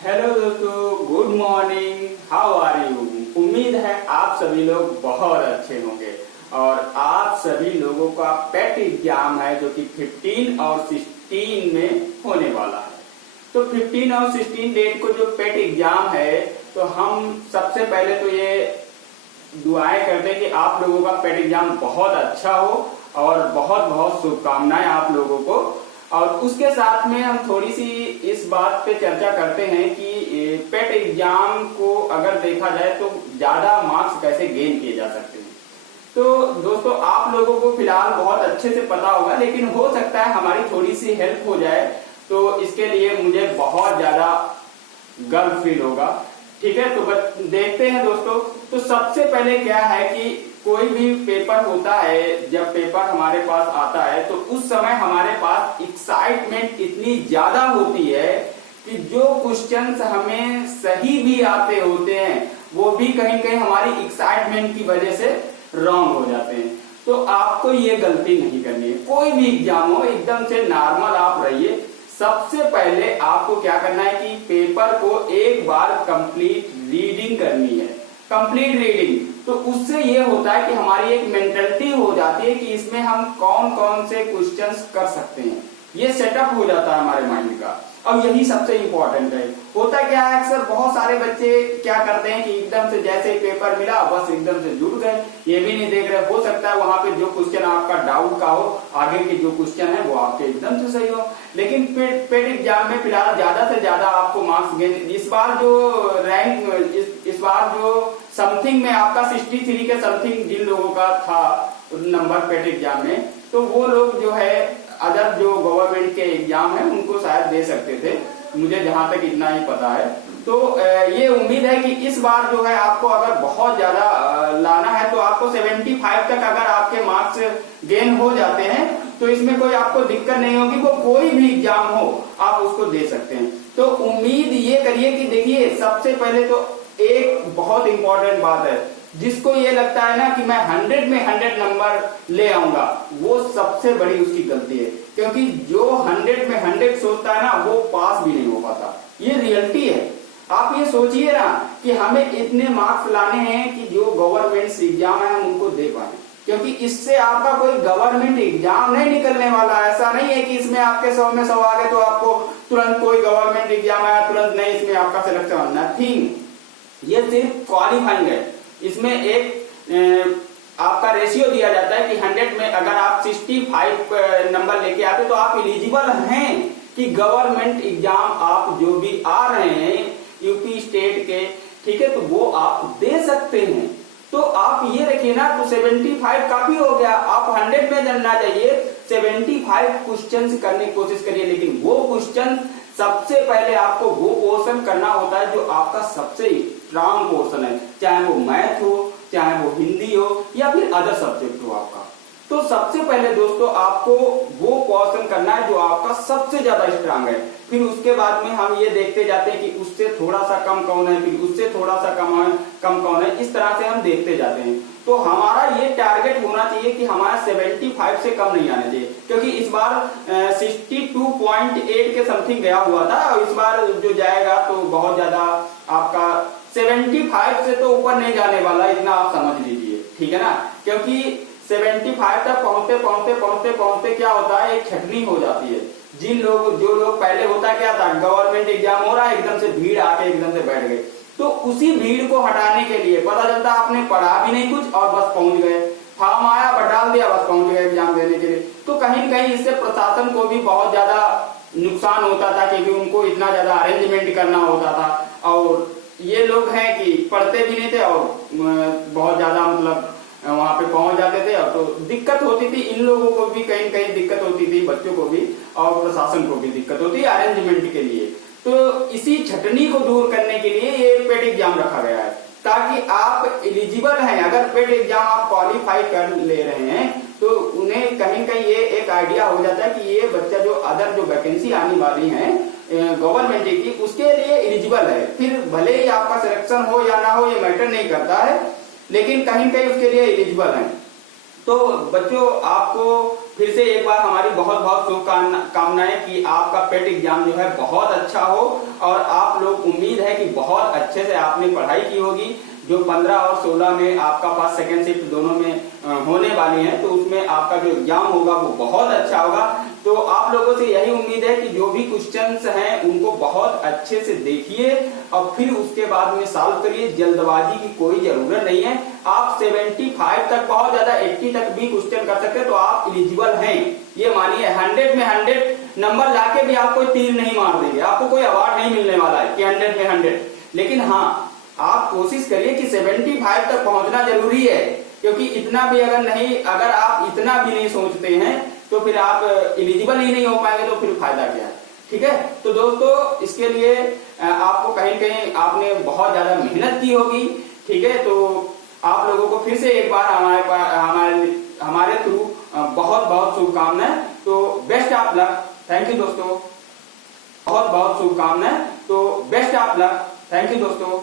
Hello दोस्तों, good morning. How are you. उम्मीद है आप सभी लोग बहुत अच्छे होंगे और आप सभी लोगों का पेट एग्जाम है जो कि 15 और 16 में होने वाला है। तो 15 और 16 डेट को जो पेट एग्जाम है, तो हम सबसे पहले तो ये दुआएं करते हैं कि आप लोगों का पेट एग्जाम बहुत अच्छा हो और बहुत बहुत शुभकामनाएं आप लोगों को। और उसके साथ में हम थोड़ी सी इस बात पे चर्चा करते हैं कि पेट एग्जाम को अगर देखा जाए तो ज्यादा मार्क्स कैसे गेन किए जा सकते हैं। तो दोस्तों, आप लोगों को फिलहाल बहुत अच्छे से पता होगा, लेकिन हो सकता है हमारी थोड़ी सी हेल्प हो जाए, तो इसके लिए मुझे बहुत ज्यादा गर्व फील होगा। ठीक है, तो देखते हैं दोस्तों। तो सबसे पहले क्या है कि कोई भी पेपर होता है, जब पेपर हमारे पास आता है तो उस समय हमारे पास एक्साइटमेंट इतनी ज्यादा होती है कि जो क्वेश्चंस हमें सही भी आते होते हैं वो भी कहीं कहीं हमारी एक्साइटमेंट की वजह से रॉन्ग हो जाते हैं। तो आपको ये गलती नहीं करनी है। कोई भी एग्जाम हो, एकदम से नॉर्मल आप रहिए। सबसे पहले आपको क्या करना है कि पेपर को एक बार कंप्लीट रीडिंग करनी है। कंप्लीट रीडिंग, तो उससे ये होता है कि हमारी एक मेंटलिटी हो जाती है कि इसमें हम कौन कौन से क्वेश्चंस कर सकते हैं। ये सेटअप हो जाता है हमारे माइंड का। अब यही सबसे इंपॉर्टेंट है। होता क्या है, अक्सर बहुत सारे बच्चे क्या करते हैं कि एकदम से जैसे पेपर मिला बस एकदम से जुड़ गए, ये भी नहीं देख रहे। हो सकता है वहां पे जो क्वेश्चन आपका डाउट का हो, आगे के जो क्वेश्चन है वो आपके एकदम से सही हो। लेकिन पेट एग्जाम में फिलहाल ज्यादा से ज्यादा आपको मार्क्स गेन, इस बार जो रैंक, इस बार जो समथिंग में आपका 63 के समथिंग जिन लोगों का था नंबर पेट एग्जाम में, तो वो लोग जो है अदर जो गवर्नमेंट के एग्जाम है उनको शायद दे सकते थे, मुझे जहां तक इतना ही पता है। तो ये उम्मीद है कि इस बार जो है आपको अगर बहुत ज्यादा लाना है तो आपको 75 तक अगर आपके मार्क्स गेन हो जाते हैं तो इसमें कोई आपको दिक्कत नहीं होगी। वो कोई भी एग्जाम हो आप उसको दे सकते हैं। तो उम्मीद ये करिए कि देखिए, सबसे पहले तो एक बहुत इंपॉर्टेंट बात है, जिसको ये लगता है ना कि मैं 100 में 100 नंबर ले आऊंगा, वो सबसे बड़ी उसकी गलती है। क्योंकि जो 100 में 100 सोचता है ना वो पास भी नहीं हो पाता। ये रियलिटी है। आप ये सोचिए ना कि हमें इतने मार्क्स लाने हैं कि जो गवर्नमेंट एग्जाम है हम उनको दे पाए, क्योंकि इससे आपका कोई गवर्नमेंट एग्जाम नहीं निकलने वाला। ऐसा नहीं है कि इसमें आपके 100 में 100 आ गए तो आपको तुरंत कोई गवर्नमेंट एग्जाम आया तुरंत नहीं इसमें आपका सिलेक्शन, नथिंग। ये सिर्फ क्वालिफाइंग है। इसमें एक आपका रेशियो दिया जाता है कि 100 में अगर आप 65 नंबर लेके आते तो आप एलिजिबल हैं कि गवर्नमेंट एग्जाम आप जो भी आ रहे हैं यूपी स्टेट के, ठीक है, तो वो आप दे सकते हैं। तो आप ये रखिए ना, तो 75 काफी हो गया। आप 100 में जानना चाहिए, 75 क्वेश्चन करने की कोशिश करिए। लेकिन वो क्वेश्चन सबसे पहले आपको वो पोर्शन करना होता है जो आपका सबसे स्ट्रांग पोर्शन है, चाहे वो मैथ हो, चाहे वो हिंदी हो या फिर अदर सब्जेक्ट हो आपका। तो सबसे पहले दोस्तों आपको वो पोर्शन करना है जो आपका सबसे ज्यादा स्ट्रांग है। फिर उसके बाद में हम ये देखते जाते हैं कि उससे थोड़ा सा कम कौन है, फिर उससे थोड़ा सा कम कौन है, इस तरह से हम देखते जाते हैं। तो हमारा ये टारगेट होना चाहिए कि हमारा 75 से कम नहीं आना चाहिए, क्योंकि इस बार 62.8 के समथिंग गया हुआ था और इस बार जो जाएगा तो बहुत ज्यादा आपका 75 से तो ऊपर नहीं जाने वाला, इतना आप समझ लीजिए, ठीक है ना। क्योंकि 75 तक पहुंचते क्या होता है, एक छटनी हो जाती है। जो लोग पहले होता क्या था, गवर्नमेंट एग्जाम हो रहा है, एकदम से भीड़ आके एकदम से बैठ गए, तो उसी भीड़ को हटाने के लिए पता चलता आपने पढ़ा भी नहीं कुछ और बस पहुंच गए, फॉर्म आया बस डाल दिया, बस पहुंच गए एग्जाम देने के लिए। तो कहीं न कहीं इससे प्रशासन को भी बहुत ज्यादा नुकसान होता था, क्योंकि उनको इतना ज्यादा अरेंजमेंट करना होता था। और ये लोग हैं कि पढ़ते भी नहीं थे और बहुत ज्यादा मतलब वहां पे पहुंच जाते थे, और तो दिक्कत होती थी। इन लोगों को भी कहीं कहीं दिक्कत होती थी, बच्चों को भी और प्रशासन को भी दिक्कत होती है अरेंजमेंट के लिए। तो इसी छटनी को दूर करने के लिए ये पेट एग्जाम रखा गया है, ताकि आप एलिजिबल हैं। अगर पेट एग्जाम आप क्वालिफाई कर ले रहे हैं तो उन्हें कहीं कहीं ये एक आइडिया हो जाता है कि ये बच्चा जो अदर जो वैकेंसी आने वाली है गवर्नमेंट की, उसके लिए एलिजिबल है। फिर भले ही आपका सिलेक्शन हो या ना हो ये मैटर नहीं करता है, लेकिन कहीं कहीं उसके लिए एलिजिबल है। तो बच्चों, आपको फिर से एक बार हमारी बहुत बहुत शुभकामनाएं कि आपका पेट एग्जाम जो है बहुत अच्छा हो और आप लोग, उम्मीद है कि बहुत अच्छे से आपने पढ़ाई की होगी। जो 15 और 16 में आपका फर्स्ट सेकंड शिफ्ट दोनों में होने वाली है, तो उसमें आपका जो एग्जाम होगा वो बहुत अच्छा होगा। तो आप लोगों से यही उम्मीद है कि जो भी क्वेश्चंस हैं उनको बहुत अच्छे से देखिए और फिर उसके बाद में सॉल्व करिए। जल्दबाजी की कोई जरूरत नहीं है। आप 75 तक, बहुत ज्यादा 80 तक भी क्वेश्चन कर सकते हैं, तो आप एलिजिबल हैं, ये मानिए। 100 में 100 नंबर लाके भी आप कोई तीर नहीं मार देंगे, आपको कोई अवार्ड नहीं मिलने वाला है कि 100 में 100। लेकिन हाँ, आप कोशिश करिए कि 75 तक पहुंचना जरूरी है, क्योंकि इतना भी अगर आप इतना भी नहीं सोचते हैं तो फिर आप एलिजिबल ही नहीं हो पाएंगे, तो फिर फायदा क्या है। ठीक है, तो दोस्तों इसके लिए आपको कहीं कहीं आपने बहुत ज्यादा मेहनत की होगी। ठीक है, तो आप लोगों को फिर से एक बार हमारे थ्रू बहुत बहुत शुभकामनाएं। तो best of luck. Thank you दोस्तों, बहुत बहुत शुभकामनाएं। तो best of luck. Thank you दोस्तों।